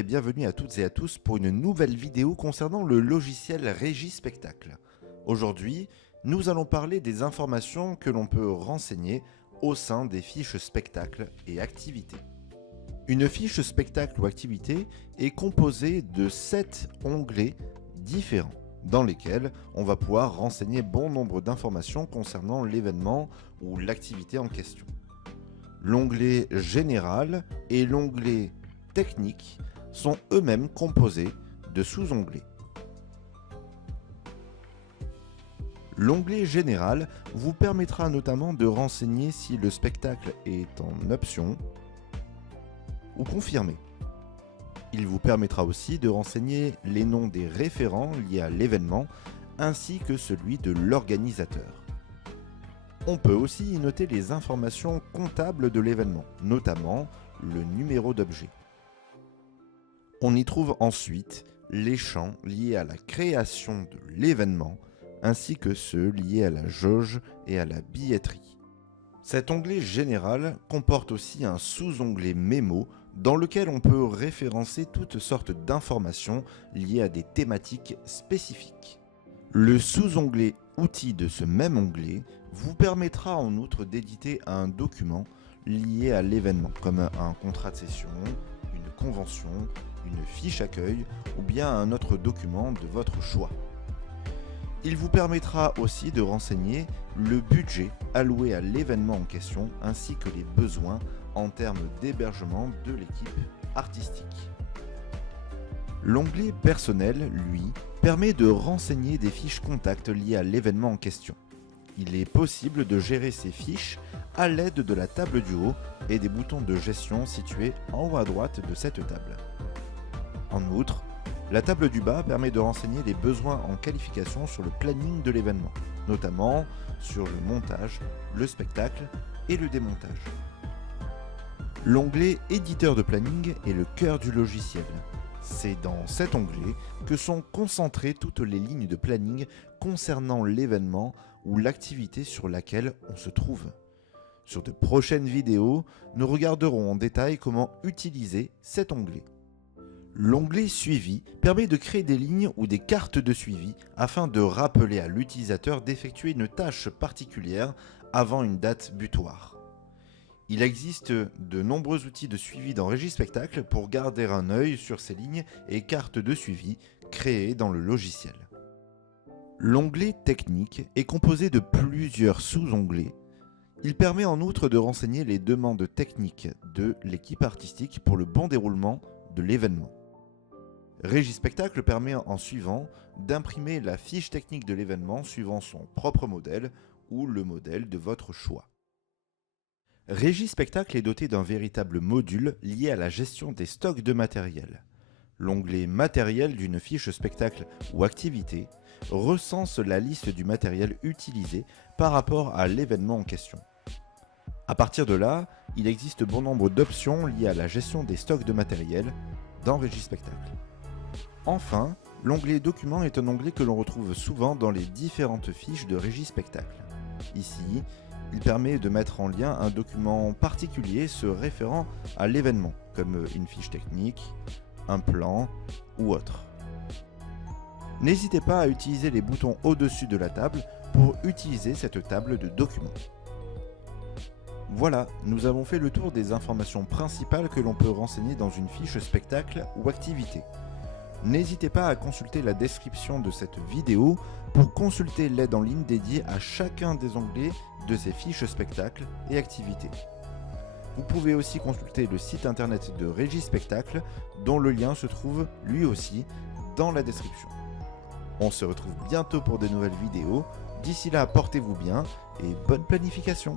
et bienvenue à toutes et à tous pour une nouvelle vidéo concernant le logiciel Régispectacle. Aujourd'hui, nous allons parler des informations que l'on peut renseigner au sein des fiches spectacle et activités. Une fiche spectacle ou activité est composée de 7 onglets différents dans lesquels on va pouvoir renseigner bon nombre d'informations concernant l'événement ou l'activité en question. L'onglet Général et l'onglet Technique sont eux-mêmes composés de sous-onglets. L'onglet Général vous permettra notamment de renseigner si le spectacle est en option ou confirmé. Il vous permettra aussi de renseigner les noms des référents liés à l'événement ainsi que celui de l'organisateur. On peut aussi y noter les informations comptables de l'événement, notamment le numéro d'objet. On y trouve ensuite les champs liés à la création de l'événement ainsi que ceux liés à la jauge et à la billetterie. Cet onglet général comporte aussi un sous-onglet mémo dans lequel on peut référencer toutes sortes d'informations liées à des thématiques spécifiques. Le sous-onglet outils de ce même onglet vous permettra en outre d'éditer un document lié à l'événement, comme un contrat de cession, une convention, une fiche accueil ou bien un autre document de votre choix. Il vous permettra aussi de renseigner le budget alloué à l'événement en question ainsi que les besoins en termes d'hébergement de l'équipe artistique. L'onglet personnel, lui, permet de renseigner des fiches contacts liées à l'événement en question. Il est possible de gérer ces fiches à l'aide de la table du haut et des boutons de gestion situés en haut à droite de cette table. En outre, la table du bas permet de renseigner les besoins en qualification sur le planning de l'événement, notamment sur le montage, le spectacle et le démontage. L'onglet éditeur de planning est le cœur du logiciel. C'est dans cet onglet que sont concentrées toutes les lignes de planning concernant l'événement ou l'activité sur laquelle on se trouve. Sur de prochaines vidéos, nous regarderons en détail comment utiliser cet onglet. L'onglet Suivi permet de créer des lignes ou des cartes de suivi afin de rappeler à l'utilisateur d'effectuer une tâche particulière avant une date butoir. Il existe de nombreux outils de suivi dans Régispectacle pour garder un œil sur ces lignes et cartes de suivi créées dans le logiciel. L'onglet Technique est composé de plusieurs sous-onglets. Il permet en outre de renseigner les demandes techniques de l'équipe artistique pour le bon déroulement de l'événement. Régispectacle permet en suivant d'imprimer la fiche technique de l'événement suivant son propre modèle ou le modèle de votre choix. Régispectacle est doté d'un véritable module lié à la gestion des stocks de matériel. L'onglet Matériel d'une fiche spectacle ou activité recense la liste du matériel utilisé par rapport à l'événement en question. À partir de là, il existe bon nombre d'options liées à la gestion des stocks de matériel dans Régispectacle. Enfin, l'onglet Documents est un onglet que l'on retrouve souvent dans les différentes fiches de Régispectacle. Ici, il permet de mettre en lien un document particulier se référant à l'événement, comme une fiche technique, un plan ou autre. N'hésitez pas à utiliser les boutons au-dessus de la table pour utiliser cette table de documents. Voilà, nous avons fait le tour des informations principales que l'on peut renseigner dans une fiche spectacle ou activité. N'hésitez pas à consulter la description de cette vidéo pour consulter l'aide en ligne dédiée à chacun des onglets de ces fiches spectacle et activités. Vous pouvez aussi consulter le site internet de Régispectacle dont le lien se trouve lui aussi dans la description. On se retrouve bientôt pour de nouvelles vidéos. D'ici là, portez-vous bien et bonne planification!